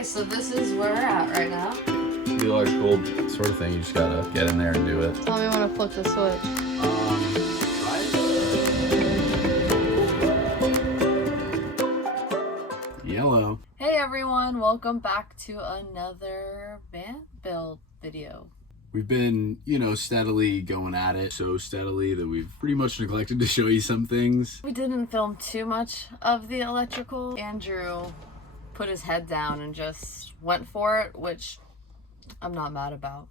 Okay, so this is where we're at right now. The electrical sort of thing, you just gotta get in there and do it. Tell me when to flip the switch. Yellow. Hey everyone, welcome back to another van build video. We've been, steadily going at it, so steadily that we've pretty much neglected to show you some things. We didn't film too much of the electrical. Andrew put his head down and just went for it, which I'm not mad about.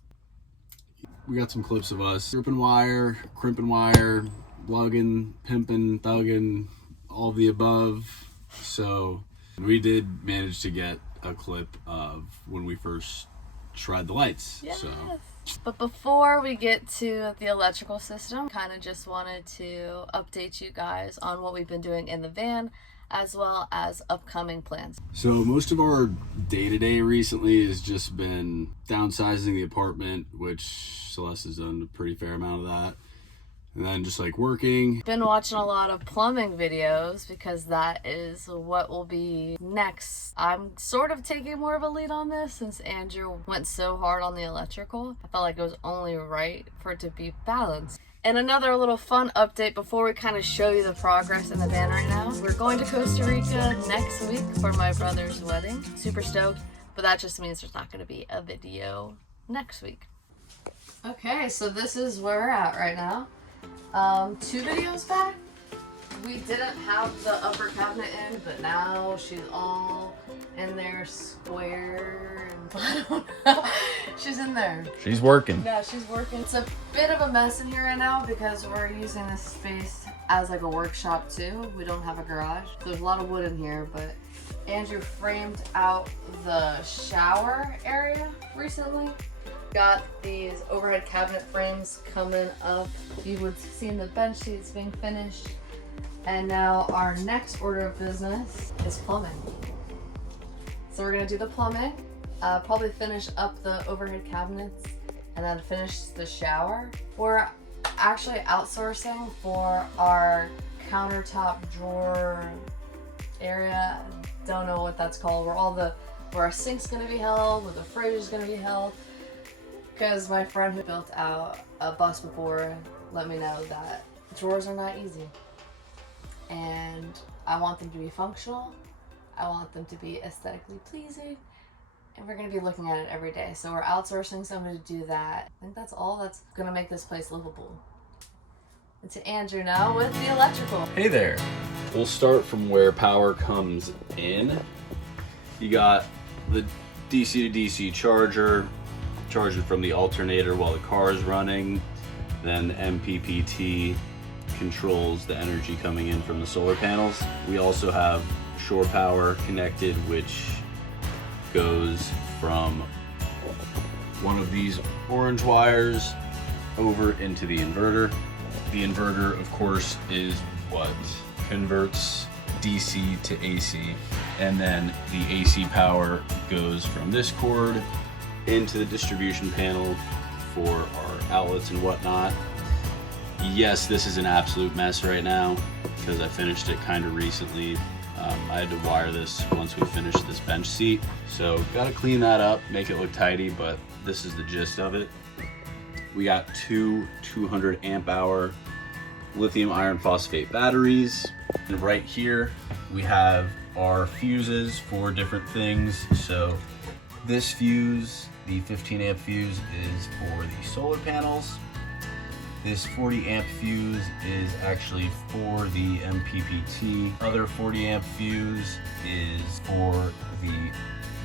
We got some clips of us ripping wire, crimping wire, lugging, pimping, thugging, all of the above. So we did manage to get a clip of when we first tried the lights. Yes. So. But before we get to the electrical system, kind of just wanted to update you guys on what we've been doing in the van, as well as upcoming plans. So most of our day-to-day recently has just been downsizing the apartment, which Celeste has done a pretty fair amount of that. And then just like working. Been watching a lot of plumbing videos because that is what will be next. I'm sort of taking more of a lead on this since Andrew went so hard on the electrical. I felt like it was only right for it to be balanced. And another little fun update before we kind of show you the progress in the van right now. We're going to Costa Rica next week for my brother's wedding. Super stoked, but that just means there's not going to be a video next week. Okay, so this is where we're at right now. 2 videos back, we didn't have the upper cabinet in, but now she's all in there square and she's in there. She's working. Yeah, she's working. It's a bit of a mess in here right now because we're using this space as like a workshop too. We don't have a garage. There's a lot of wood in here, but Andrew framed out the shower area recently. Got these overhead cabinet frames coming up. You would have seen the bench seats being finished. And now our next order of business is plumbing. So we're gonna do the plumbing, probably finish up the overhead cabinets, and then finish the shower. We're actually outsourcing for our countertop drawer area. Don't know what that's called. Where our sink's gonna be held, where the fridge is gonna be held. Because my friend who built out a bus before let me know that drawers are not easy. And I want them to be functional. I want them to be aesthetically pleasing. And we're going to be looking at it every day. So we're outsourcing somebody to do that. I think that's all that's going to make this place livable. And to Andrew now with the electrical. Hey there. We'll start from where power comes in. You got the DC to DC charger. Charge it from the alternator while the car is running. Then MPPT controls the energy coming in from the solar panels. We also have shore power connected, which goes from one of these orange wires over into the inverter. The inverter, of course, is what converts DC to AC. And then the AC power goes from this cord into the distribution panel for our outlets and whatnot. Yes, this is an absolute mess right now because I finished it kind of recently. I had to wire this once we finished this bench seat. So gotta clean that up, make it look tidy, but this is the gist of it. We got 2 200 amp hour lithium iron phosphate batteries. And right here we have our fuses for different things. So this fuse, the 15 amp fuse, is for the solar panels. This 40 amp fuse is actually for the MPPT. Other 40 amp fuse is for the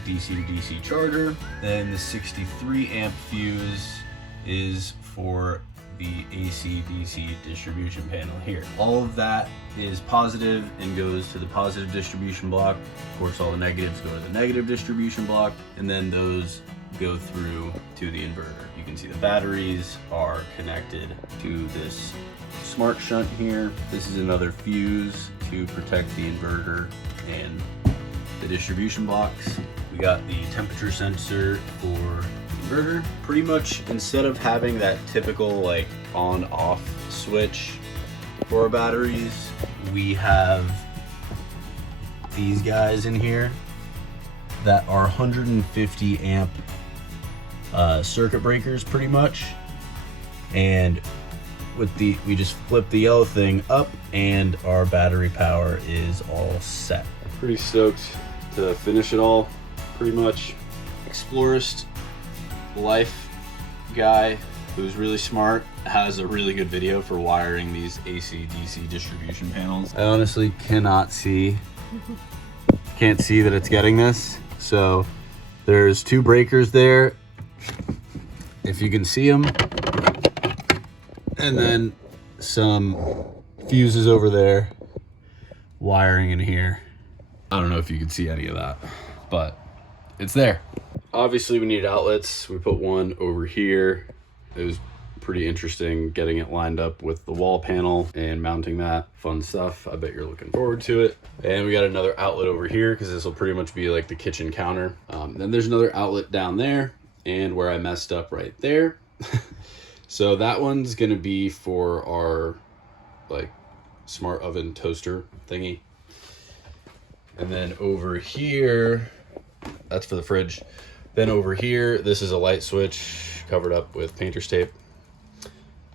DC to DC charger. Then the 63 amp fuse is for the AC DC distribution panel here. All of that is positive and goes to the positive distribution block. Of course, all the negatives go to the negative distribution block, and then those go through to the inverter. You can see the batteries are connected to this smart shunt here. This is another fuse to protect the inverter and the distribution blocks. We got the temperature sensor for inverter. Pretty much, instead of having that typical like on off switch for our batteries, we have these guys in here that are 150 amp circuit breakers pretty much. And we just flip the yellow thing up and our battery power is all set. Pretty stoked to finish it all, pretty much. Explorist Life guy who's really smart has a really good video for wiring these AC DC distribution panels. I honestly can't see that it's getting this. So there's 2 breakers there, if you can see them, and then some fuses over there, wiring in here. I don't know if you can see any of that, but it's there. Obviously we need outlets. We put one over here. It was pretty interesting getting it lined up with the wall panel and mounting that. Fun stuff. I bet you're looking forward to it. And we got another outlet over here because this will pretty much be like the kitchen counter. Then there's another outlet down there and where I messed up right there. So that one's gonna be for our like smart oven toaster thingy. And then over here, that's for the fridge. Then over here, this is a light switch covered up with painter's tape.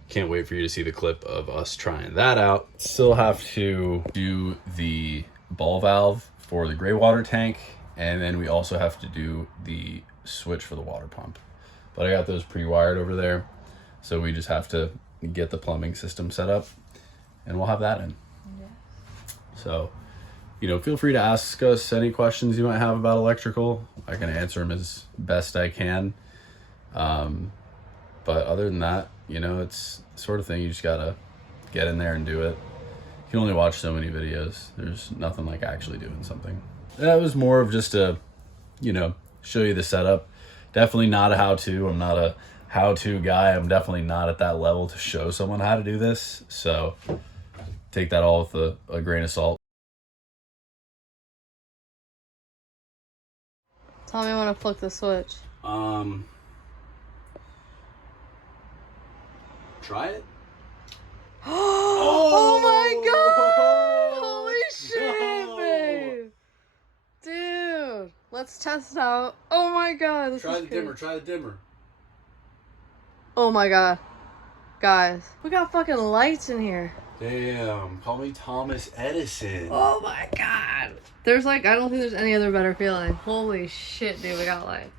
Can't wait for you to see the clip of us trying that out. Still have to do the ball valve for the gray water tank, and then we also have to do the switch for the water pump. But I got those pre-wired over there, so we just have to get the plumbing system set up, and we'll have that in. Yes. So, you know, feel free to ask us any questions you might have about electrical. I can answer them as best I can. But other than that, you know, it's the sort of thing you just gotta get in there and do it. You can only watch so many videos. There's nothing like actually doing something. That was more of just a, you know, show you the setup. Definitely not a how-to. I'm not a how-to guy. I'm definitely not at that level to show someone how to do this. So take that all with a grain of salt. Tell me when to flick the switch. Try it. Oh my god! Holy shit, babe! Dude, let's test it out. Oh my god, this Try is the crazy. dimmer, try the dimmer. Oh my god. Guys, we got fucking lights in here. Damn, call me Thomas Edison. Oh my god. There's like, I don't think there's any other better feeling. Holy shit, dude, we got lights.